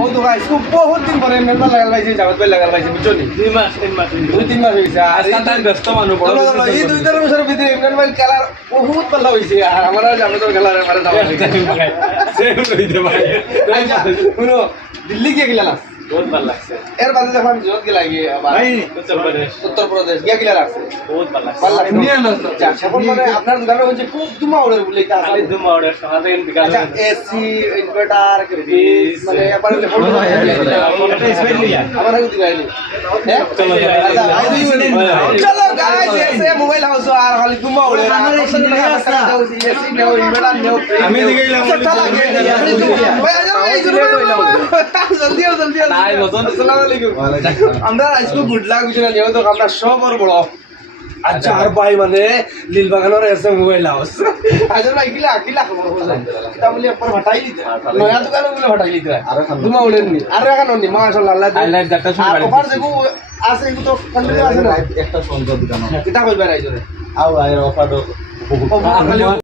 ও তো ভাই খুব বহুত দিন পরে মেম্বার লাগাল পাইছে জামাত ভাই লাগাল পাইছে বুঝছো নি 2 3 মাস হইছে আর এই ব্যস্ত মানুষ বড় এই 2 বছরের ভিতরে ইমরান ভাই খেলার বহুত ভালো হইছে আর আমরা জামাতের খেলার আমারে দাও সেম হইতে ভাই শুনো দিল্লি গিয়ে গেলা बहुत ভাল লাগছে এর বাদে যখন জোত গেলা গিয়ে আবার উত্তর প্রদেশ গিয়ে গেলা রাখছে বহুত ভাল লাগছে ভাল লাগছে নিয়ে আনন্দ এখন মানে আপনার দোকানে হচ্ছে খুব দুমা অর্ডার বলে তা খালি দুমা অর্ডার সকালে বিকাল আচ্ছা এসি ইনভার্টার ফ্রিজ মানে আবার আমার আগে দিবাইলি হ্যাঁ চলো গাইস এসে মোবাইল হাউস আর খালি দুমা অর্ডার এসি নেও ইনভার্টার নেও আমি দিকে গেলাম ভাই এই জলদি জলদি নাই নতুন আসসালামু আলাইকুম আমরা আজকে গুড লাক বুঝনা নিও তো আমরা সব বড় আচ্ছা আর ভাই মানে লীল বাগানের এসে মোবাইল হাউস আজ ভাই কিলা খবর বলছেন তা বলি পর হটাই দিতে নয়া দোকানে বলে হটাই দিতে দুমা উড়েননি আর এখন নি মাশাআল্লাহ আল্লাহ লাইভ ডাটা শুরু আর অফার দেখো আছে এগুলো তো কন্টিনিউ আছে না একটা সঞ্জয় দোকান কিতা কইবার আইজরে আও আয়ের অফার